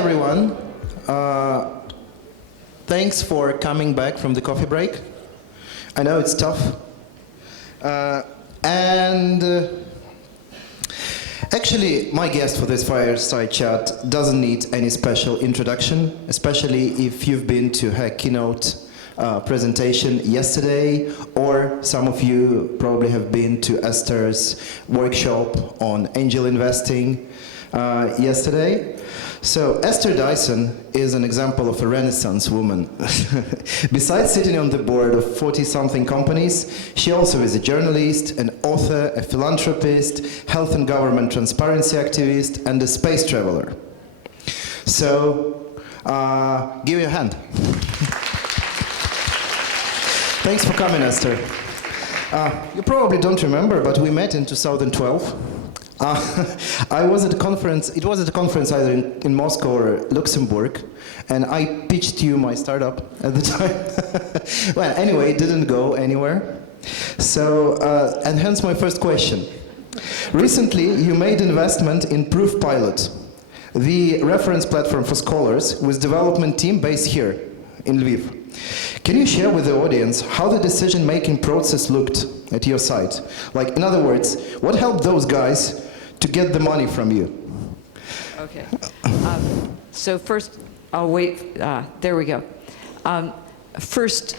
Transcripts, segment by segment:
everyone. Thanks for coming back from the coffee break. I know it's tough. Actually, my guest for this fireside chat doesn't need any special introduction, especially if you've been to her keynote presentation yesterday, or some of you probably have been to Esther's workshop on angel investing yesterday. So Esther Dyson is an example of a Renaissance woman. Besides sitting on the board of 40-something companies, she also is a journalist, an author, a philanthropist, health and government transparency activist, and a space traveler. So, give me a hand. Thanks for coming, Esther. You probably don't remember, but we met in 2012. I was at a conference, it was at a conference either in Moscow or Luxembourg, and I pitched you my startup at the time. Well, anyway, it didn't go anywhere. So, and hence my first question. Recently, you made investment in Proof Pilot, the reference platform for scholars with development team based here in Lviv. Can you share with the audience how the decision-making process looked at your site? Like, in other words, what helped those guys to get the money from you? Okay. So first, I'll wait. There we go. First,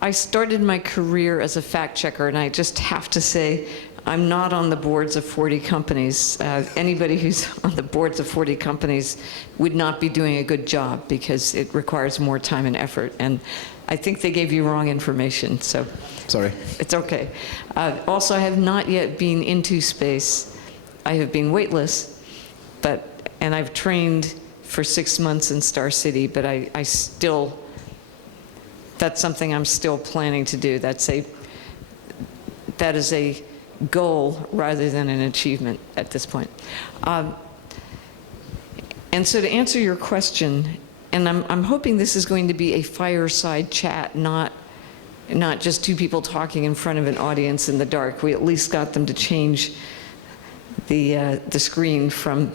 I started my career as a fact checker, and I just have to say, I'm not on the boards of 40 companies. Anybody who's on the boards of 40 companies would not be doing a good job because it requires more time and effort. And I think they gave you wrong information, so. Sorry. It's okay. Also, I have not yet been into space. I have been weightless, and I've trained for 6 months in Star City, but I still, that's something I'm still planning to do. That is a goal rather than an achievement at this point. And so to answer your question, and I'm hoping this is going to be a fireside chat, not just two people talking in front of an audience in the dark. We at least got them to change the screen from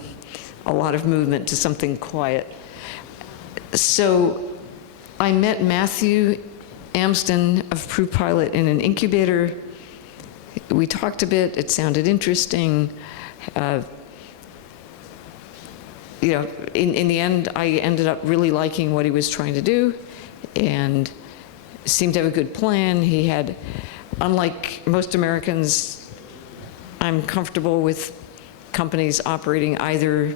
a lot of movement to something quiet. So I met Matthew Amsden of Proof Pilot in an incubator. We talked a bit, it sounded interesting. You know, in the end, I ended up really liking what he was trying to do and seemed to have a good plan. He had, unlike most Americans, I'm comfortable with companies operating either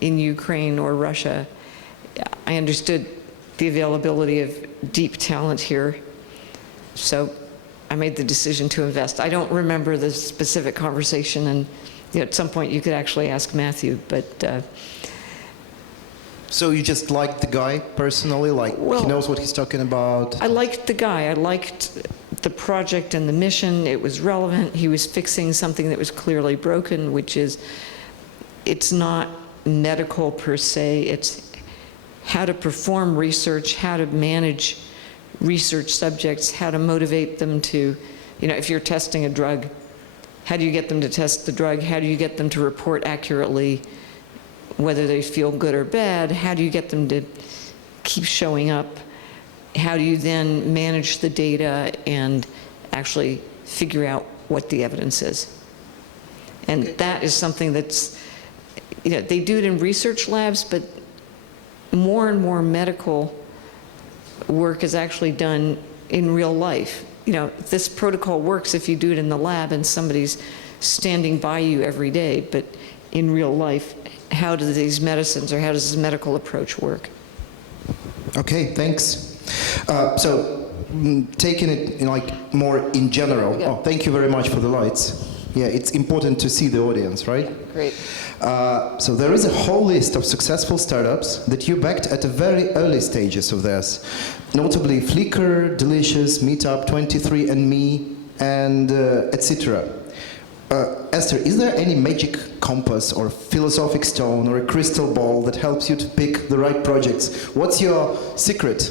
in Ukraine or Russia. I understood the availability of deep talent here, so I made the decision to invest. I don't remember the specific conversation, and at some point you could actually ask Matthew, but. So you just liked the guy personally? Like, well, he knows what he's talking about? I liked the guy. I liked the project and the mission. It was relevant. He was fixing something that was clearly broken, which is, it's not medical per se. It's how to perform research, how to manage research subjects, how to motivate them to, if you're testing a drug, how do you get them to test the drug? How do you get them to report accurately whether they feel good or bad? How do you get them to keep showing up? How do you then manage the data and actually figure out what the evidence is? And that is something that's, they do it in research labs, but more and more medical work is actually done in real life. This protocol works if you do it in the lab and somebody's standing by you every day, but in real life, how do these medicines or how does this medical approach work? Okay, thanks. So, taking it more in general. Yeah. Oh, thank you very much for the lights. Yeah, it's important to see the audience, right? Great. So there is a whole list of successful startups that you backed at the very early stages of theirs, notably Flickr, Delicious, Meetup, 23andMe, and etc. Esther, is there any magic compass or philosophic stone or a crystal ball that helps you to pick the right projects? What's your secret?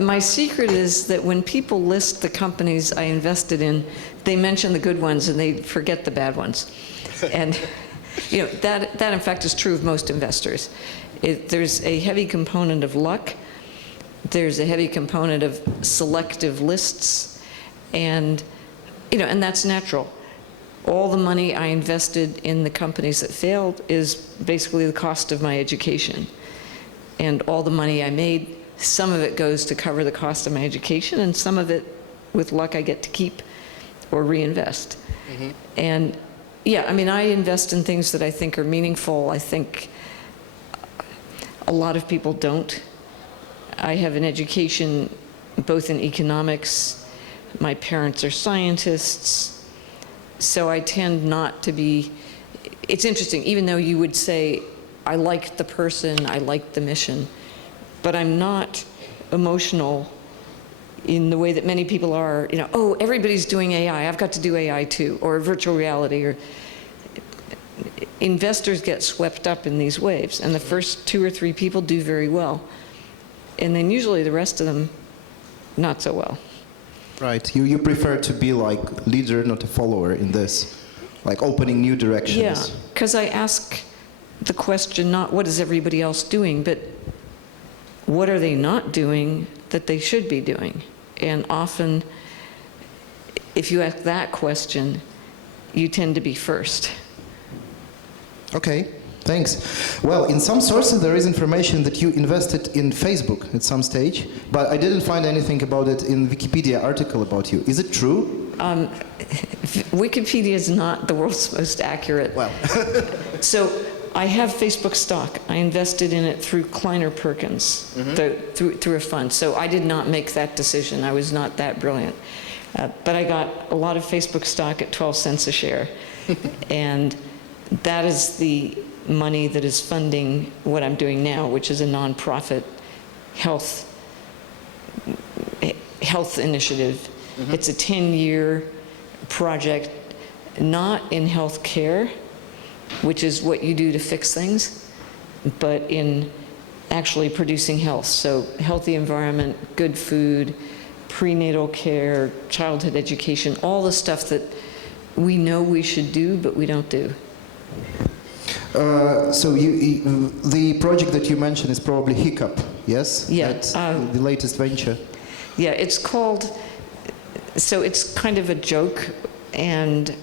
My secret is that when people list the companies I invested in, they mention the good ones and they forget the bad ones. And that in fact is true of most investors. There's a heavy component of luck. There's a heavy component of selective lists, and and that's natural. All the money I invested in the companies that failed is basically the cost of my education. And all the money I made, some of it goes to cover the cost of my education, and some of it, with luck, I get to keep or reinvest. Mm-hmm. And yeah, I mean, I invest in things that I think are meaningful. I think a lot of people don't. I have an education both in economics. My parents are scientists. So I tend not to be, it's interesting, even though you would say, I like the person, I like the mission, but I'm not emotional in the way that many people are, oh, everybody's doing AI, I've got to do AI too, or virtual reality, or investors get swept up in these waves, and the first 2 or 3 people do very well, and then usually the rest of them, not so well. Right. You prefer to be like leader, not a follower in this, like opening new directions. Yeah, because I ask the question not what is everybody else doing, but what are they not doing that they should be doing? And often, if you ask that question, you tend to be first. Okay. Thanks. Well, in some sources there is information that you invested in Facebook at some stage, but I didn't find anything about it in Wikipedia article about you. Is it true? Wikipedia is not the world's most accurate. Well. So I have Facebook stock. I invested in it through Kleiner Perkins, mm-hmm. through a fund. So I did not make that decision. I was not that brilliant. But I got a lot of Facebook stock at 12 cents a share. And that is the money that is funding what I'm doing now, which is a nonprofit health initiative. Mm-hmm. It's a 10-year project, not in health care, which is what you do to fix things, but in actually producing health. So healthy environment, good food, prenatal care, childhood education, all the stuff that we know we should do, but we don't do. So the project that you mentioned is probably Hiccup, yes? Yeah. That's the latest venture. Yeah, it's called, so it's kind of a joke, and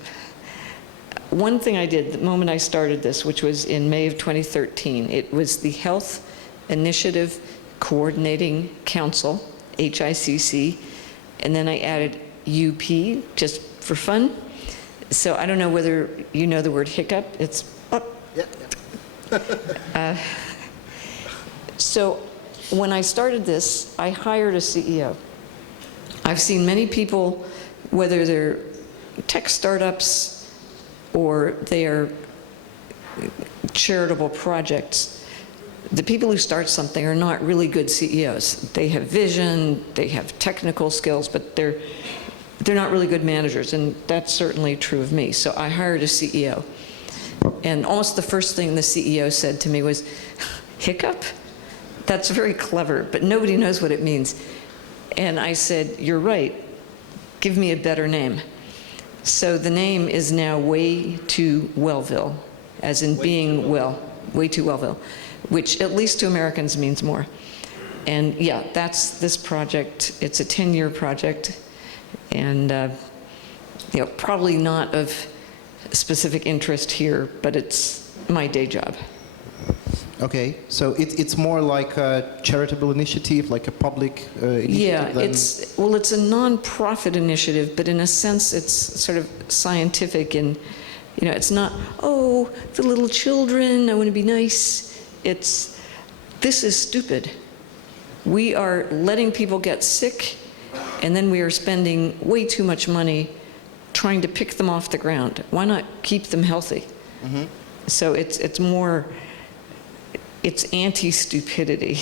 one thing I did the moment I started this, which was in May of 2013, it was the Health Initiative Coordinating Council, HICC, and then I added UP, just for fun. So I don't know whether you know the word hiccup. It's up. Yeah. So when I started this, I hired a CEO. I've seen many people, whether they're tech startups or they are charitable projects, the people who start something are not really good CEOs. They have vision, they have technical skills, but they're not really good managers, and that's certainly true of me. So I hired a CEO. And almost the first thing the CEO said to me was, hiccup? That's very clever, but nobody knows what it means. And I said, you're right, give me a better name. So the name is now Way to Wellville, as in being well, Way to Wellville, which at least to Americans means more. And yeah, that's this project. It's a 10-year project, and probably not of specific interest here, but it's my day job. Okay, so it's more like a charitable initiative, like a public initiative? Yeah, it's a non-profit initiative, but in a sense it's sort of scientific, and it's not, oh, the little children, I want to be nice. It's, this is stupid. We are letting people get sick, and then we are spending way too much money trying to pick them off the ground. Why not keep them healthy? Mm-hmm. So it's more, it's anti-stupidity.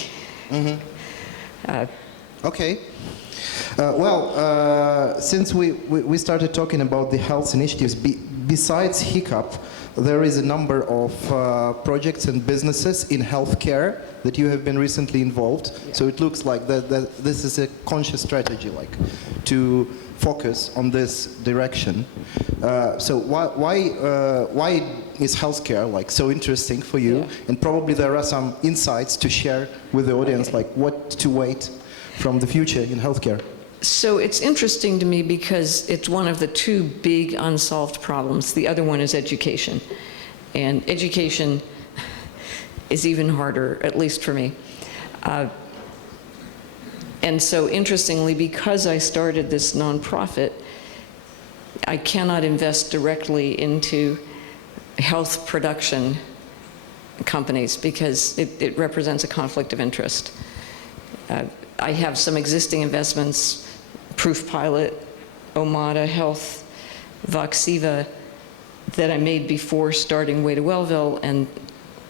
Mm-hmm. Okay. Since we started talking about the health initiatives, besides HICCUP, there is a number of projects and businesses in healthcare that you have been recently involved. Yeah. So it looks like that this is a conscious strategy, like to focus on this direction. So why is healthcare like so interesting for you? Yeah. And probably there are some insights to share with the audience, okay, like what to wait from the future in healthcare. So it's interesting to me because it's one of the two big unsolved problems. The other one is education. And education is even harder, at least for me. And so interestingly, because I started this nonprofit, I cannot invest directly into health production companies because it represents a conflict of interest. I have some existing investments, Proof Pilot, Omada Health, Voxiva, that I made before starting Way to Wellville, and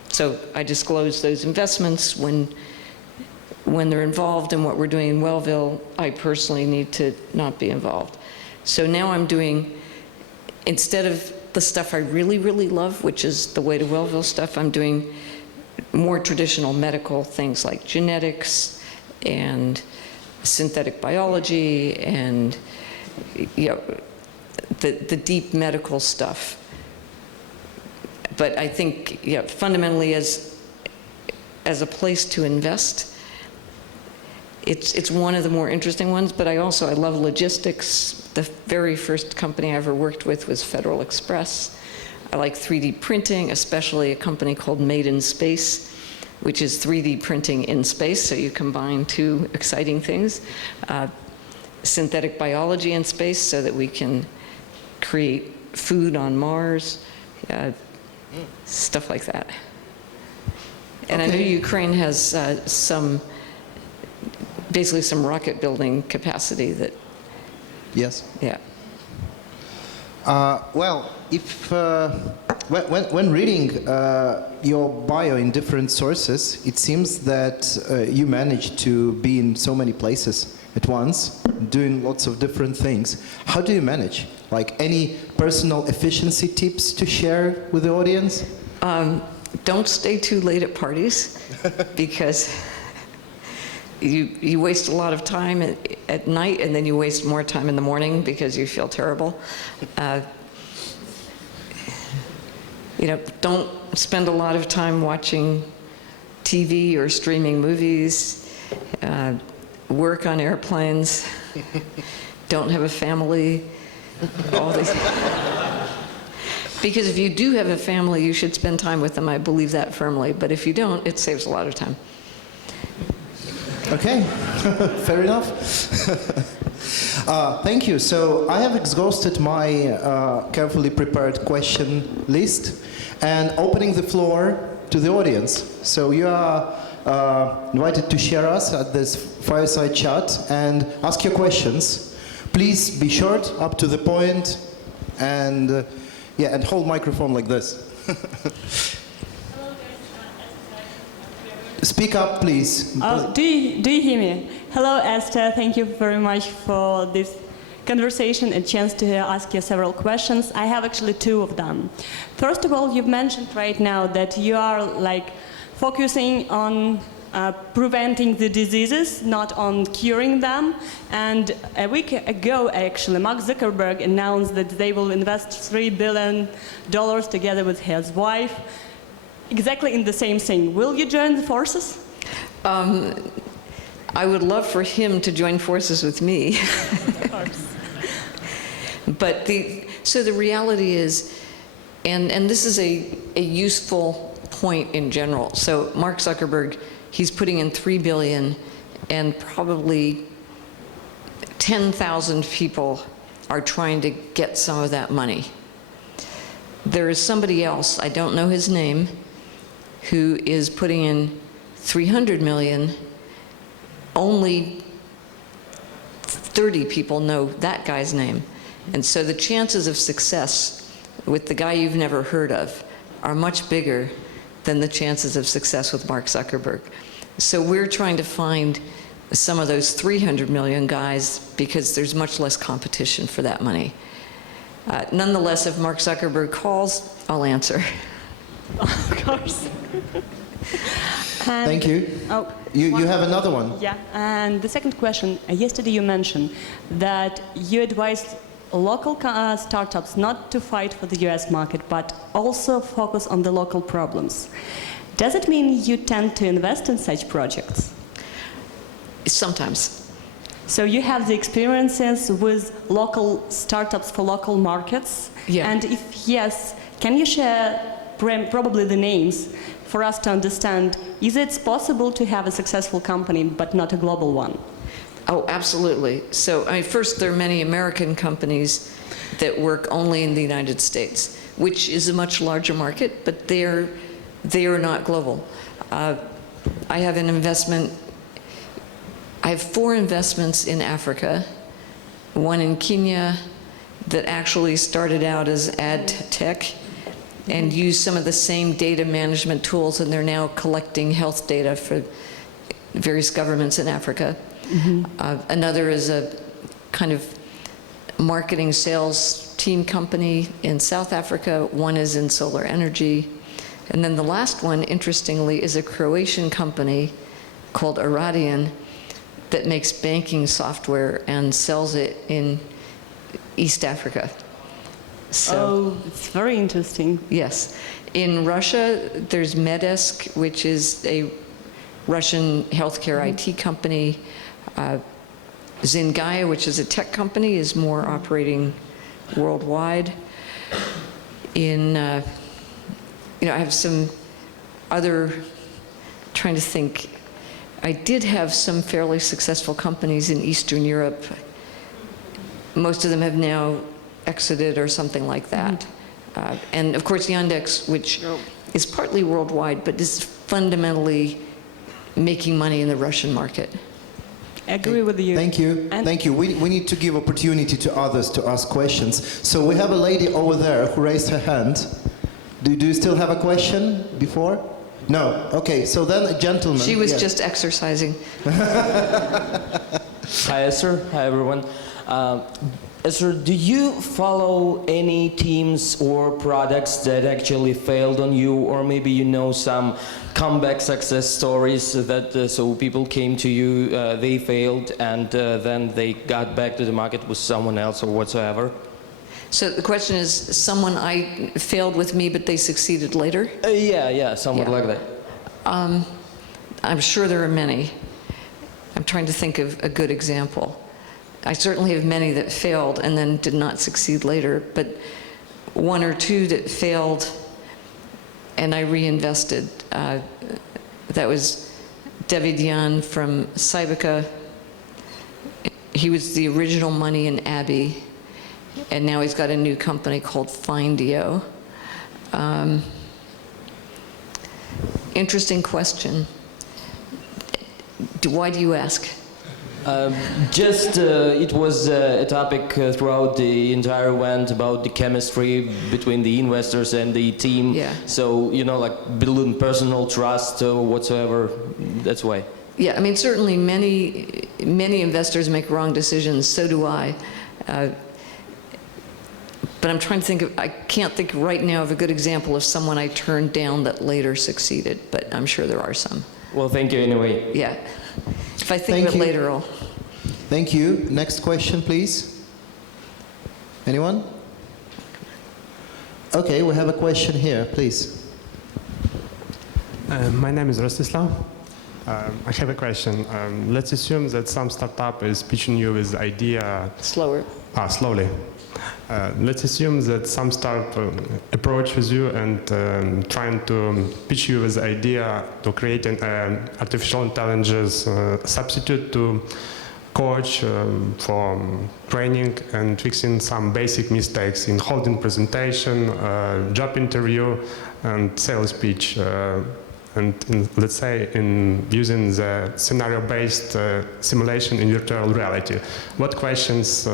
so I disclose those investments when they're involved in what we're doing in Wellville. I personally need to not be involved. So now I'm doing, instead of the stuff I really, really love, which is the Way to Wellville stuff, I'm doing more traditional medical things like genetics and synthetic biology and the deep medical stuff. But I think fundamentally as a place to invest, it's one of the more interesting ones, but I love logistics. The very first company I ever worked with was Federal Express. I like 3D printing, especially a company called Made in Space, which is 3D printing in space, so you combine two exciting things. Synthetic biology in space, so that we can create food on Mars, stuff like that. And okay. I know Ukraine has basically some rocket building capacity that... Yes. Yeah. Well, if when reading your bio in different sources, it seems that you managed to be in so many places at once, doing lots of different things. How do you manage? Like any personal efficiency tips to share with the audience? Don't stay too late at parties, because you waste a lot of time at night, and then you waste more time in the morning because you feel terrible. Don't spend a lot of time watching TV or streaming movies. Work on airplanes. Don't have a family. All these. Because if you do have a family, you should spend time with them. I believe that firmly. But if you don't, it saves a lot of time. Okay, fair enough. Thank you. So I have exhausted my carefully prepared question list and opening the floor to the audience. So you are invited to share us at this fireside chat and ask your questions. Please be short, up to the point, and and hold microphone like this. Speak up, please. Do you hear me? Hello, Esther. Thank you very much for this conversation and chance to ask you several questions. I have actually two of them. First of all, you've mentioned right now that you are focusing on preventing the diseases, not on curing them. And a week ago, actually, Mark Zuckerberg announced that they will invest $3 billion together with his wife, exactly in the same thing. Will you join the forces? I would love for him to join forces with me. Of course. But so the reality is, and this is a useful point in general. So Mark Zuckerberg, he's putting in $3 billion, and probably 10,000 people are trying to get some of that money. There is somebody else, I don't know his name, who is putting in $300 million. Only 30 people know that guy's name. And so the chances of success with the guy you've never heard of are much bigger than the chances of success with Mark Zuckerberg. So we're trying to find some of those 300 million guys because there's much less competition for that money. Nonetheless, if Mark Zuckerberg calls, I'll answer. Of course. And- Thank you. Oh, You have another one. yeah, and the second question, yesterday you mentioned that you advised local startups not to fight for the US market, but also focus on the local problems. Does it mean you tend to invest in such projects? Sometimes. So you have the experiences with local startups for local markets? Yeah. And if yes, can you share probably the names for us to understand, is it possible to have a successful company but not a global one? Oh, absolutely. So, I mean, first, there are many American companies that work only in the United States, which is a much larger market, but they are not global. I have I have 4 investments in Africa, one in Kenya that actually started out as ad tech and used some of the same data management tools, and they're now collecting health data for various governments in Africa. Another is a kind of marketing sales team company in South Africa. One is in solar energy. And then the last one, interestingly, is a Croatian company called Aradian that makes banking software and sells it in East Africa. So, Oh, it's very interesting. yes. In Russia, there's Medesk, which is a Russian healthcare IT company. Zingaya, which is a tech company, is more operating worldwide. I have some other, trying to think, I did have some fairly successful companies in Eastern Europe. Most of them have now exited or something like that. And of course, Yandex, which is partly worldwide, but is fundamentally making money in the Russian market. I agree with you. Thank you. And- Thank you. We need to give opportunity to others to ask questions. So we have a lady over there who raised her hand. Do you still have a question before? No. Okay, so then a gentleman. She was Yes. just exercising. Hi, Esther. Hi, everyone. Esther, do you follow any teams or products that actually failed on you, or maybe you know some comeback success stories that so people came to you, they failed, and then they got back to the market with someone else or whatsoever? So the question is, someone I failed with me, but they succeeded later? Yeah, somewhat Yeah. like that. I'm sure there are many. I'm trying to think of a good example. I certainly have many that failed and then did not succeed later, but 1 or 2 that failed and I reinvested. That was David Yan from Cybica. He was the original money in Abbey, and now he's got a new company called Findio. Interesting question. Why do you ask? It was a topic throughout the entire event about the chemistry between the investors and the team. Yeah. So, like building personal trust or whatsoever, that's why. Yeah, I mean, certainly many investors make wrong decisions, so do I. But I'm trying to think I can't think right now of a good example of someone I turned down that later succeeded, but I'm sure there are some. Well, thank you anyway. Yeah. If I think of it later, I'll... Thank you. Next question, please. Anyone? Okay, we have a question here, please. My name is Rostislav. I have a question. Let's assume that some startup is pitching you with the idea. Slower. Slowly. Let's assume that some startup approach with you and trying to pitch you with the idea to create an artificial intelligence substitute to coach for training and fixing some basic mistakes in holding presentation, job interview, and sales pitch. Let's say in using the scenario-based simulation in virtual reality. What questions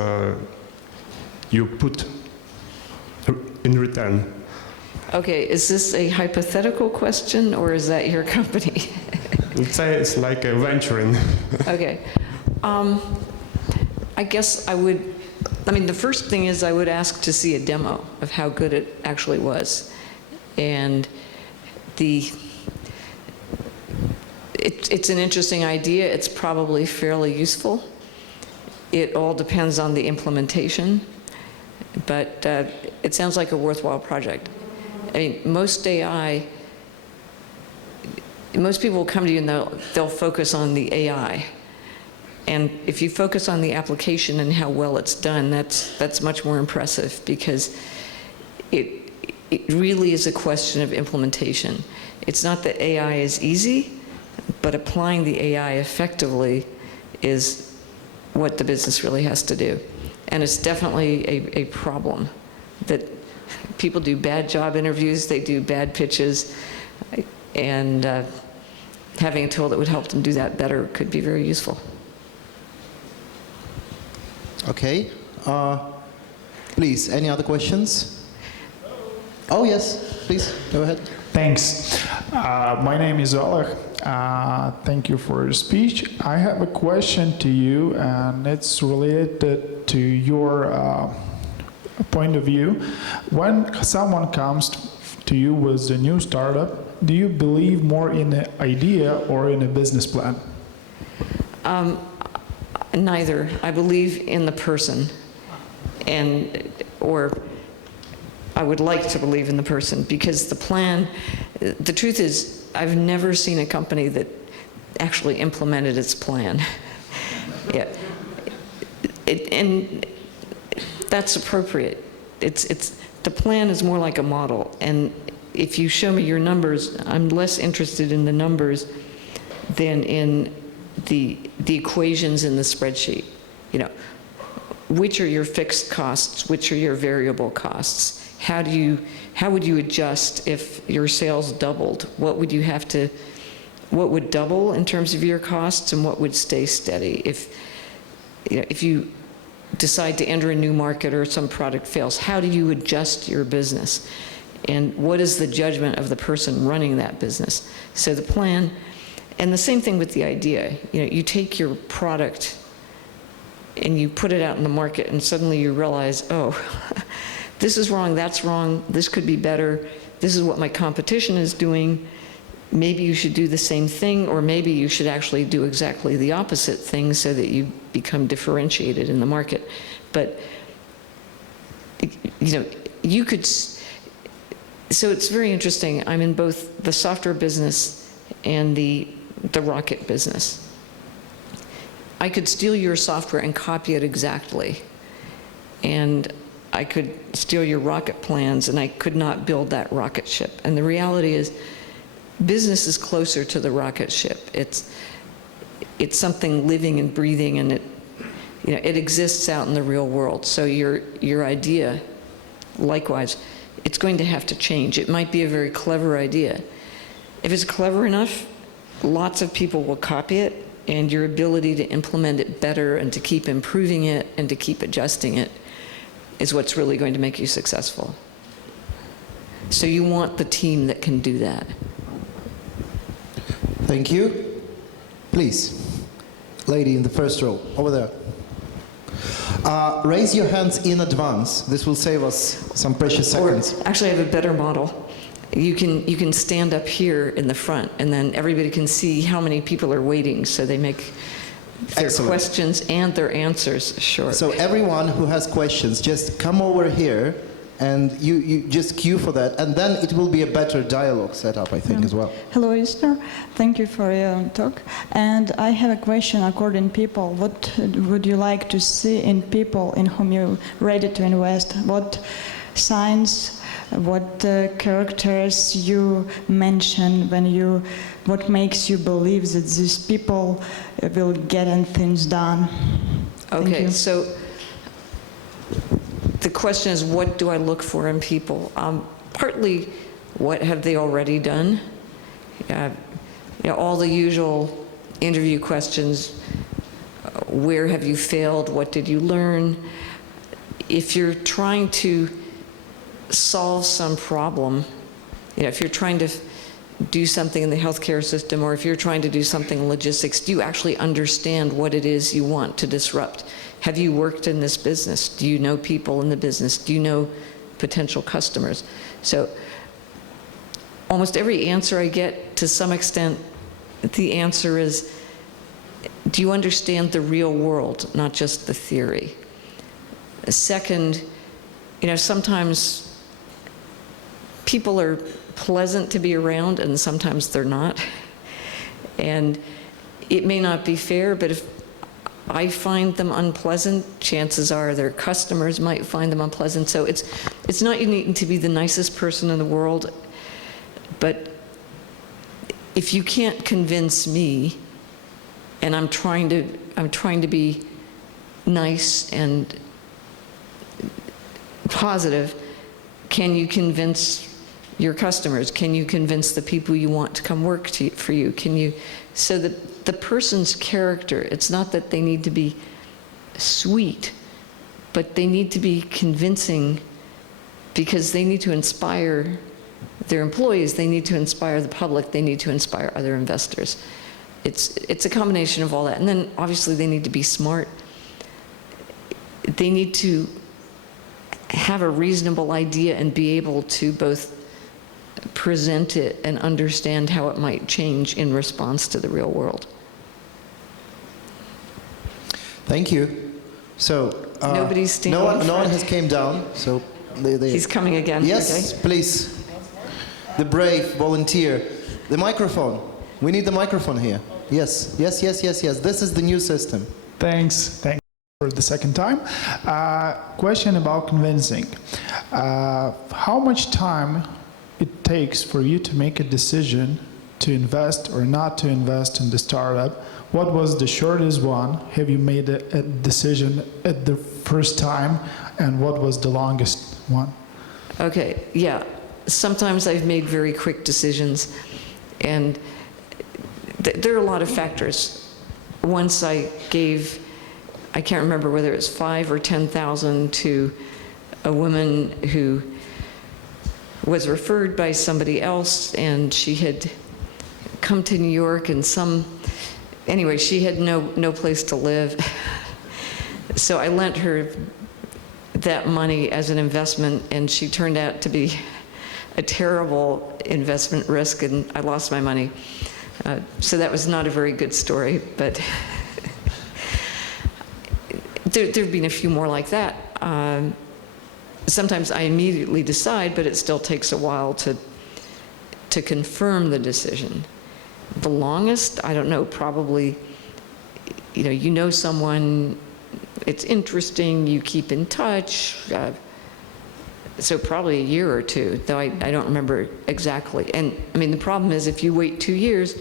you put in return? Okay, is this a hypothetical question or is that your company? let's say it's like a venturing. Okay. I guess the first thing is I would ask to see a demo of how good it actually was. And it's an interesting idea. It's probably fairly useful. It all depends on the implementation, but it sounds like a worthwhile project. I mean, most people will come to you and they'll focus on the AI. And if you focus on the application and how well it's done, that's much more impressive, because it really is a question of implementation. It's not that AI is easy, but applying the AI effectively is what the business really has to do. And it's definitely a problem that people do bad job interviews, they do bad pitches, and having a tool that would help them do that better could be very useful. Okay. Please, any other questions? Oh, yes, please, go ahead. Thanks. My name is Oleg. Thank you for your speech. I have a question to you, and it's related to your point of view. When someone comes to you with a new startup, do you believe more in an idea or in a business plan? Neither. I believe in the person, or I would like to believe in the person, because the plan, the truth is, I've never seen a company that actually implemented its plan. Yeah. And that's appropriate. The plan is more like a model, and if you show me your numbers, I'm less interested in the numbers than in the equations in the spreadsheet. You know, which are your fixed costs, which are your variable costs? How would you adjust if your sales doubled? What would double in terms of your costs, and what would stay steady? If you decide to enter a new market or some product fails, how do you adjust your business? And what is the judgment of the person running that business? So the plan, and the same thing with the idea. You take your product and you put it out in the market, and suddenly you realize, oh, this is wrong, that's wrong, this could be better, this is what my competition is doing. Maybe you should do the same thing, or maybe you should actually do exactly the opposite thing so that you become differentiated in the market. But, you could, so it's very interesting. I'm in both the software business and the rocket business. I could steal your software and copy it exactly. And I could steal your rocket plans, and I could not build that rocket ship. And the reality is, business is closer to the rocket ship. It's something living and breathing, and it exists out in the real world. So your idea, likewise, it's going to have to change. It might be a very clever idea. If it's clever enough, lots of people will copy it, and your ability to implement it better and to keep improving it and to keep adjusting it is what's really going to make you successful. So you want the team that can do that. Thank you. Please, lady in the first row, over there. Raise your hands in advance. This will save us some precious seconds. Or actually, I have a better model. You can stand up here in the front, and then everybody can see how many people are waiting, so they make their questions and their answers short. So everyone who has questions, just come over here, and you just queue for that, and then it will be a better dialogue setup, I think, as well. Hello, Esther. Thank you for your talk. And I have a question according people. What would you like to see in people in whom you're ready to invest? What signs, what characters you mention when what makes you believe that these people will get things done? Okay, so the question is, what do I look for in people? Partly, what have they already done? All the usual interview questions. Where have you failed? What did you learn? If you're trying to solve some problem, if you're trying to do something in the healthcare system, or if you're trying to do something in logistics, do you actually understand what it is you want to disrupt? Have you worked in this business? Do you know people in the business? Do you know potential customers? So almost every answer I get, to some extent, the answer is, do you understand the real world, not just the theory? Second, sometimes people are pleasant to be around and sometimes they're not. And it may not be fair, but if I find them unpleasant, chances are their customers might find them unpleasant. So it's not you needing to be the nicest person in the world, but if you can't convince me, and I'm trying to be nice and positive, can you convince your customers? Can you convince the people you want to come work for you? So that the person's character, it's not that they need to be sweet, but they need to be convincing, because they need to inspire their employees, they need to inspire the public, they need to inspire other investors. It's a combination of all that. And then obviously they need to be smart. They need to have a reasonable idea and be able to both present it and understand how it might change in response to the real world. Thank you. So Nobody's standing no in one front. has came down. So He's coming again. Yes, Okay. please. The brave volunteer. The microphone. We need the microphone here. Yes. This is the new system. Thanks for the second time. Question about convincing. How much time it takes for you to make a decision to invest or not to invest in the startup? What was the shortest one? Have you made a decision at the first time? And what was the longest one? Okay, yeah. Sometimes I've made very quick decisions, and there are a lot of factors. Once I can't remember whether it was 5,000 or 10,000 to a woman who was referred by somebody else, and she had come to New York, and anyway, she had no place to live. So I lent her that money as an investment, and she turned out to be a terrible investment risk, and I lost my money. So that was not a very good story, but there have been a few more like that. Sometimes I immediately decide, but it still takes a while to confirm the decision. The longest, I don't know, probably, you know someone, it's interesting, you keep in touch, so probably a year or two, though I don't remember exactly. And I mean, the problem is if you wait 2 years,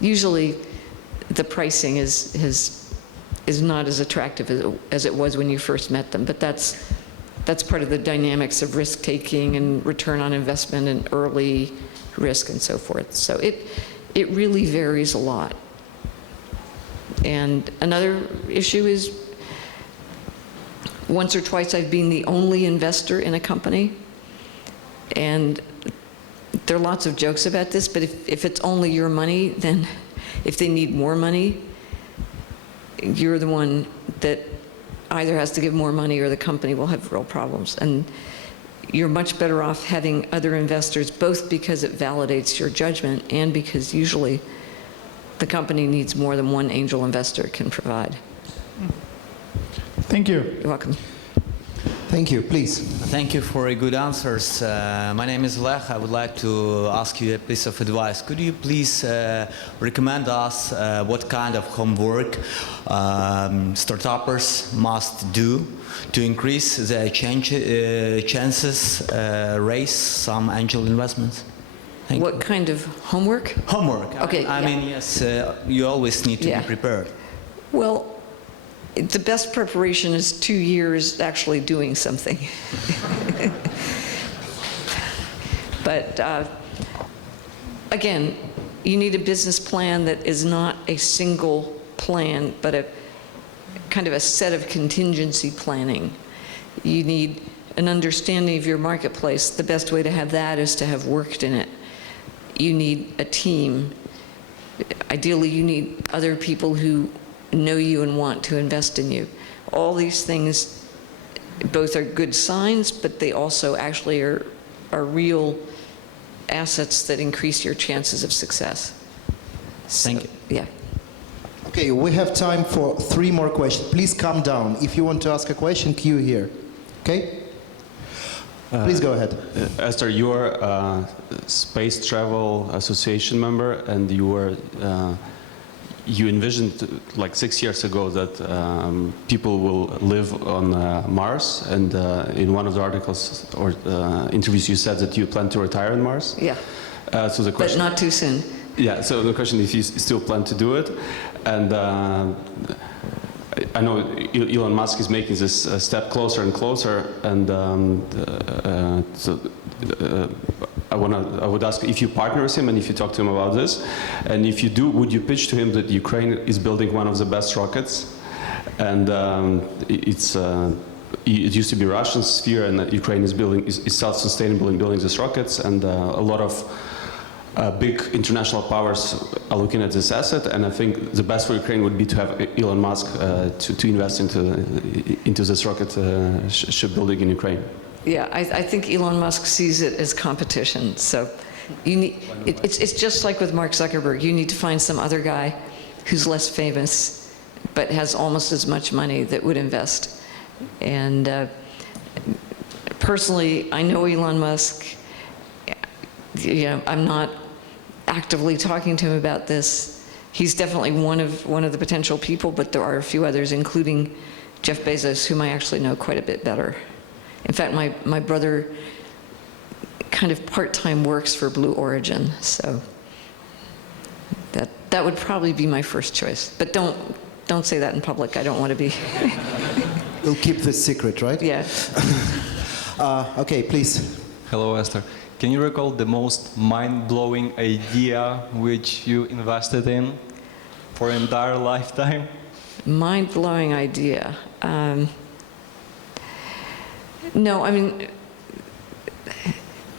usually the pricing is not as attractive as it was when you first met them. But that's part of the dynamics of risk-taking and return on investment and early risk and so forth. So it really varies a lot. And another issue is, once or twice I've been the only investor in a company, and there are lots of jokes about this, but if it's only your money, then if they need more money, you're the one that either has to give more money or the company will have real problems. And you're much better off having other investors, both because it validates your judgment and because usually the company needs more than one angel investor can provide. Thank you. You're welcome. Thank you. Please. Thank you for good answers. My name is Lech. I would like to ask you a piece of advice. Could you please recommend us what kind of homework startuppers must do to increase their chances raise some angel investments? Thank What you. kind of homework? Homework. Okay, I yeah. mean, yes, you always need to Yeah. be prepared. Well, the best preparation is 2 years actually doing something. But again, you need a business plan that is not a single plan, but a kind of a set of contingency planning. You need an understanding of your marketplace. The best way to have that is to have worked in it. you need a team. Ideally, you need other people who know you and want to invest in you. All these things both are good signs, but they also actually are real assets that increase your chances of success. Thank you. Yeah. Okay, we have time for 3 more questions. Please calm down. If you want to ask a question, queue here. Okay? Please go ahead. Esther, you are a Space Travel Association member, and you envisioned like 6 years ago that people will live on Mars, and in one of the articles or interviews you said that you plan to retire on Mars. Yeah. So the question, But not too soon. yeah, so the question is if you still plan to do it, and I know Elon Musk is making this step closer and closer, and I would ask if you partner with him and if you talk to him about this, and if you do, would you pitch to him that Ukraine is building one of the best rockets, and it used to be Russian sphere, and that Ukraine is self-sustainable in building these rockets, and a lot of big international powers are looking at this asset, and I think the best for Ukraine would be to have Elon Musk to invest into this rocket shipbuilding in Ukraine. Yeah, I think Elon Musk sees it as competition. So you need, it's just like with Mark Zuckerberg. You need to find some other guy who's less famous but has almost as much money that would invest. And personally, I know Elon Musk. You know, I'm not actively talking to him about this. He's definitely one of the potential people, but there are a few others, including Jeff Bezos, whom I actually know quite a bit better. In fact, my brother kind of part-time works for Blue Origin, so that would probably be my first choice. But don't say that in public. I don't want to be. We'll keep this secret, right? Yeah. Okay, please. Hello, Esther. Can you recall the most mind-blowing idea which you invested in for an entire lifetime? Mind-blowing idea. No, I mean,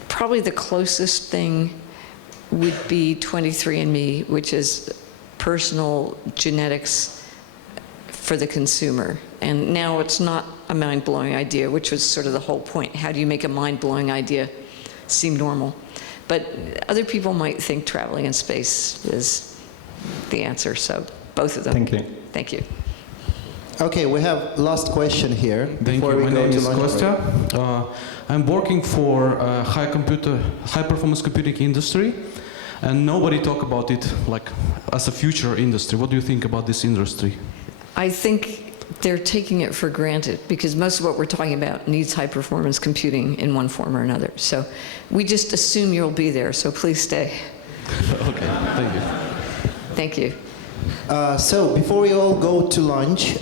probably the closest thing would be 23andMe, which is personal genetics for the consumer. And now it's not a mind-blowing idea, which was sort of the whole point. How do you make a mind-blowing idea seem normal? But other people might think traveling in space is the answer, so both of them. Thank you. Thank you. Okay, we have last question here. Thank you. My name is Kostya. I'm working for high performance computing industry, and nobody talk about it like as a future industry. What do you think about this industry? I think they're taking it for granted because most of what we're talking about needs high performance computing in one form or another. So we just assume you'll be there, so please stay. Okay, thank you. Thank you. So before we all go to lunch,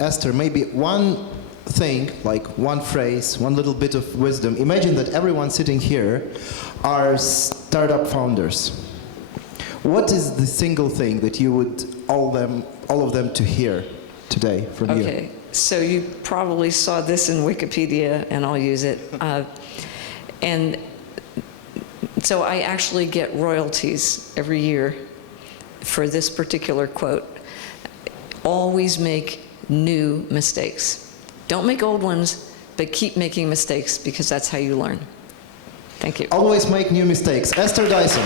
Esther, maybe one thing, like one phrase, one little bit of wisdom. Imagine that everyone sitting here are startup founders. What is the single thing that you would all of them to hear today from you? Okay, so you probably saw this in Wikipedia, and I'll use it. And so I actually get royalties every year for this particular quote. Always make new mistakes. Don't make old ones, but keep making mistakes because that's how you learn. Thank you. Always make new mistakes. Esther Dyson.